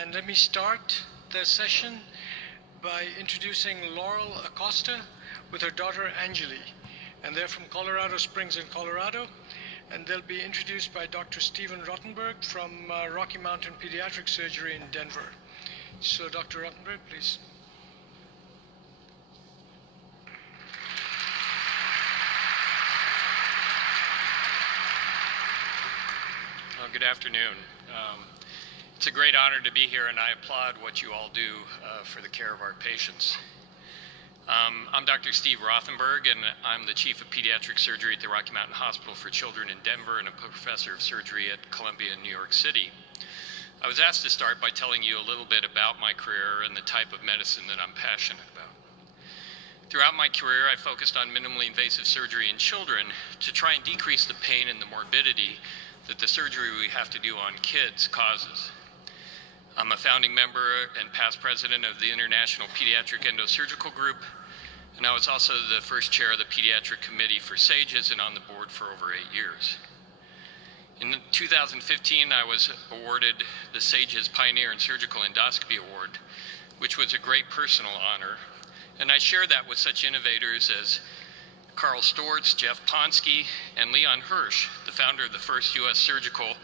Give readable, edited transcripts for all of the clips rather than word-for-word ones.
And let me start the session by introducing Laurel Acosta with her daughter Anjali. And they're from Colorado Springs in Colorado. And they'll be introduced by Dr. Steven Rothenberg from Rocky Mountain Pediatric Surgery in Denver. So Dr. Rothenberg, please. Well, good afternoon. It's a great honor to be here, and I applaud what you all do for the care of our patients. I'm Dr. Steve Rothenberg, and I'm the Chief of Pediatric Surgery at the Rocky Mountain Hospital for Children in Denver and a professor of surgery at Columbia in New York City. I was asked to start by telling you a little bit about my career and the type of medicine that I'm passionate about. Throughout my career, I focused on minimally invasive surgery in children to try and decrease the pain and the morbidity that the surgery we have to do on kids causes. I'm a founding member and past president of the International Pediatric Endosurgical Group, and I was also the first chair of the Pediatric Committee for SAGES and on the board for over 8 years. In 2015, I was awarded the SAGES Pioneer in Surgical Endoscopy Award, which was a great personal honor, and I share that with such innovators as Carl Storz, Jeff Ponsky, and Leon Hirsch, the founder of the first US Surgical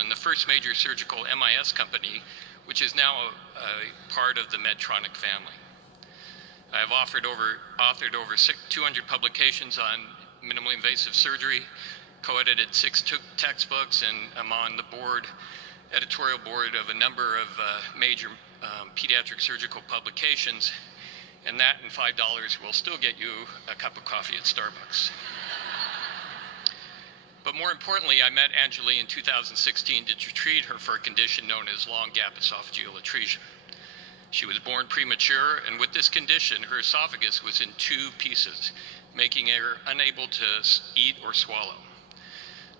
and the first major surgical MIS company, which is now a part of the Medtronic family. I have authored over 200 publications on minimally invasive surgery, co-edited 6 textbooks, and I'm on the editorial board of a number of major pediatric surgical publications. And that and $5 will still get you a cup of coffee at Starbucks. But more importantly, I met Anjali in 2016 to treat her for a condition known as long gap esophageal atresia. She was born premature, and with this condition, her esophagus was in 2 pieces, making her unable to eat or swallow.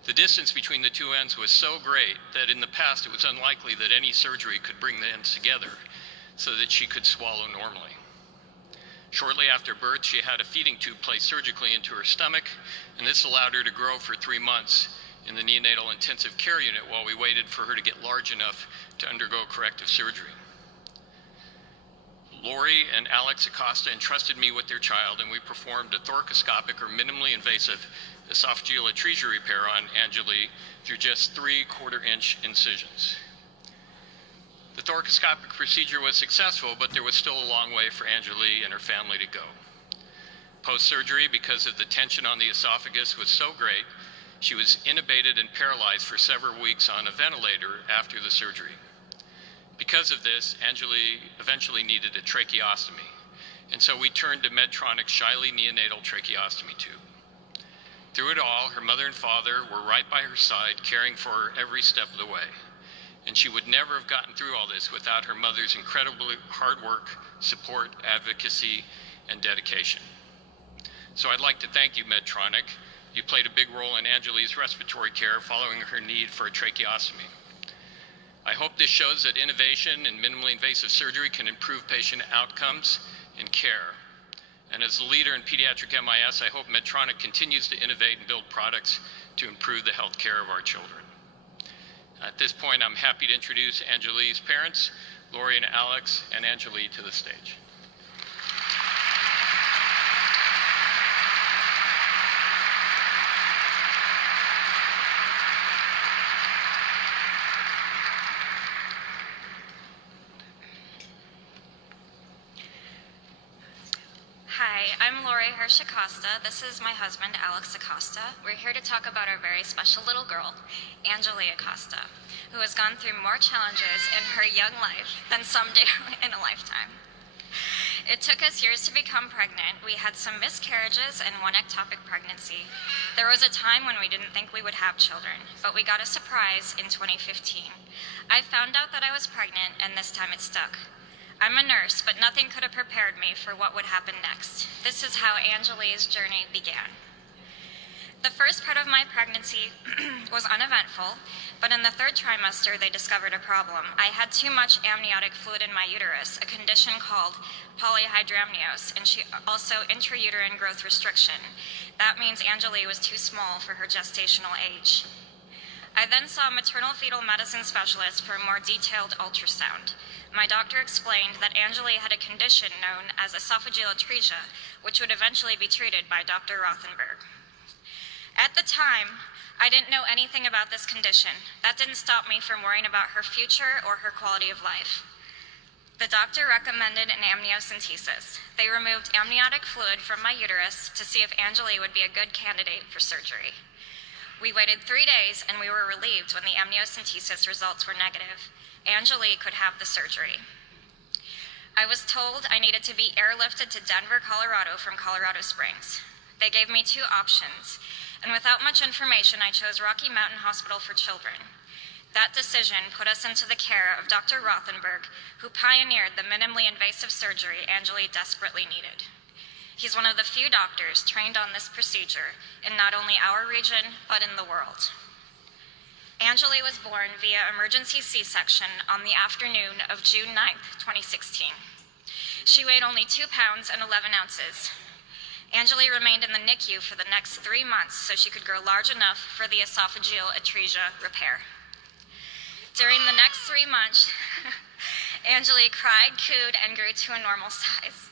The distance between the 2 ends was so great that in the past it was unlikely that any surgery could bring the ends together so that she could swallow normally. Shortly after birth, she had a feeding tube placed surgically into her stomach, and this allowed her to grow for 3 months in the neonatal intensive care unit while we waited for her to get large enough to undergo corrective surgery. Lori and Alex Acosta entrusted me with their child, and we performed a thoracoscopic or minimally invasive esophageal atresia repair on Anjali through just 3/4-inch incisions. The thoracoscopic procedure was successful, but there was still a long way for Anjali and her family to go. Post-surgery, because of the tension on the esophagus was so great, she was intubated and paralyzed for several weeks on a ventilator after the surgery. Because of this, Anjali eventually needed a tracheostomy, and so we turned to Medtronic's Shiley neonatal tracheostomy tube. Through it all, her mother and father were right by her side, caring for her every step of the way. And she would never have gotten through all this without her mother's incredibly hard work, support, advocacy, and dedication. So I'd like to thank you, Medtronic. You played a big role in Anjali's respiratory care following her need for a tracheostomy. I hope this shows that innovation in minimally invasive surgery can improve patient outcomes and care. And as a leader in pediatric MIS, I hope Medtronic continues to innovate and build products to improve the health care of our children. At this point, I'm happy to introduce Anjali's parents, Lori and Alex, and Anjali to the stage. Hi, I'm Lori Acosta. This is my husband, Alex Acosta. We're here to talk about our very special little girl, Anjali Acosta, who has gone through more challenges in her young life than some do in a lifetime. It took us years to become pregnant. We had some miscarriages and 1 ectopic pregnancy. There was a time when we didn't think we would have children, but we got a surprise in 2015. I found out that I was pregnant, and this time it stuck. I'm a nurse, but nothing could have prepared me for what would happen next. This is how Anjali's journey began. The first part of my pregnancy was uneventful, but in the 3rd trimester, they discovered a problem. I had too much amniotic fluid in my uterus, a condition called polyhydramnios, and also intrauterine growth restriction. That means Anjali was too small for her gestational age. I then saw a maternal fetal medicine specialist for a more detailed ultrasound. My doctor explained that Anjali had a condition known as esophageal atresia, which would eventually be treated by Dr. Rothenberg. At the time, I didn't know anything about this condition. That didn't stop me from worrying about her future or her quality of life. The doctor recommended an amniocentesis. They removed amniotic fluid from my uterus to see if Anjali would be a good candidate for surgery. We waited 3 days and we were relieved when the amniocentesis results were negative. Anjali could have the surgery. I was told I needed to be airlifted to Denver, Colorado from Colorado Springs. They gave me 2 options, and without much information, I chose Rocky Mountain Hospital for Children. That decision put us into the care of Dr. Rothenberg, who pioneered the minimally invasive surgery Anjali desperately needed. He's one of the few doctors trained on this procedure in not only our region, but in the world. Anjali was born via emergency C-section on the afternoon of June 9th, 2016. She weighed only 2 pounds and 11 ounces. Anjali remained in the NICU for the next 3 months so she could grow large enough for the esophageal atresia repair. During the next 3 months, Anjali cried, cooed, and grew to a normal size,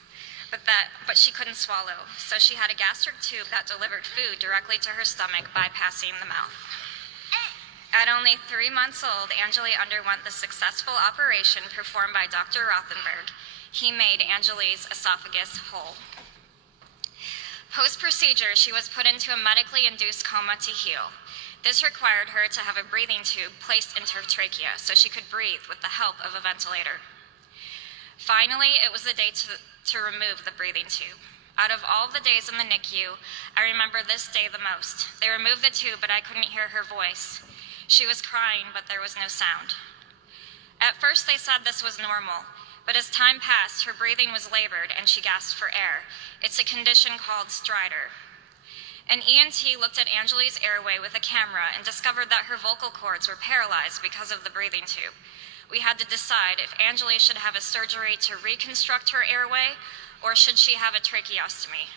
but she couldn't swallow, so she had a gastric tube that delivered food directly to her stomach, bypassing the mouth. At only 3 months old, Anjali underwent the successful operation performed by Dr. Rothenberg. He made Anjali's esophagus whole. Post-procedure, she was put into a medically induced coma to heal. This required her to have a breathing tube placed into her trachea so she could breathe with the help of a ventilator. Finally, it was the day to remove the breathing tube. Out of all the days in the NICU, I remember this day the most. They removed the tube, but I couldn't hear her voice. She was crying, but there was no sound. At first, they said this was normal, but as time passed, her breathing was labored and she gasped for air. It's a condition called stridor. An ENT looked at Anjali's airway with a camera and discovered that her vocal cords were paralyzed because of the breathing tube. We had to decide if Anjali should have a surgery to reconstruct her airway or should she have a tracheostomy.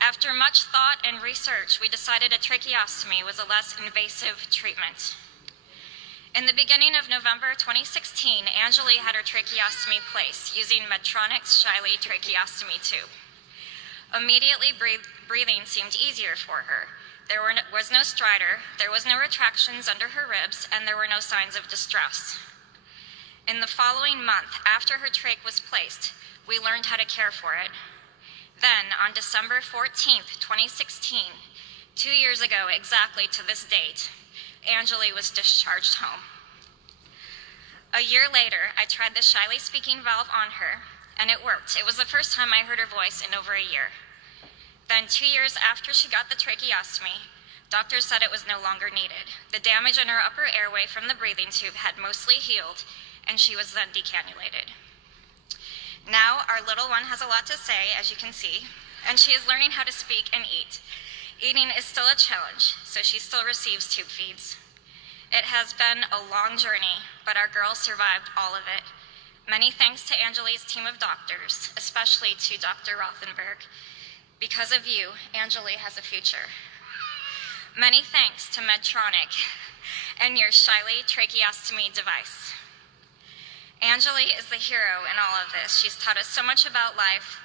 After much thought and research, we decided a tracheostomy was a less invasive treatment. In the beginning of November 2016, Anjali had her tracheostomy placed using Medtronic's Shiley tracheostomy tube. Immediately, breathing seemed easier for her. There was no stridor, there was no retractions under her ribs, and there were no signs of distress. In the following month, after her trach was placed, we learned how to care for it. Then, on December 14th, 2016, 2 years ago exactly to this date, Anjali was discharged home. A year later, I tried the Shiley speaking valve on her, and it worked. It was the first time I heard her voice in over a year. Then 2 years after she got the tracheostomy, doctors said it was no longer needed. The damage in her upper airway from the breathing tube had mostly healed, and she was then decannulated. Now, our little one has a lot to say, as you can see, and she is learning how to speak and eat. Eating is still a challenge, so she still receives tube feeds. It has been a long journey, but our girl survived all of it. Many thanks to Anjali's team of doctors, especially to Dr. Rothenberg. Because of you, Anjali has a future. Many thanks to Medtronic and your Shiley tracheostomy device. Anjali is the hero in all of this. She's taught us so much about life.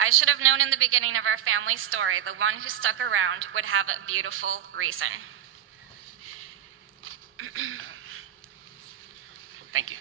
I should have known in the beginning of our family story, the one who stuck around would have a beautiful reason. Thank you.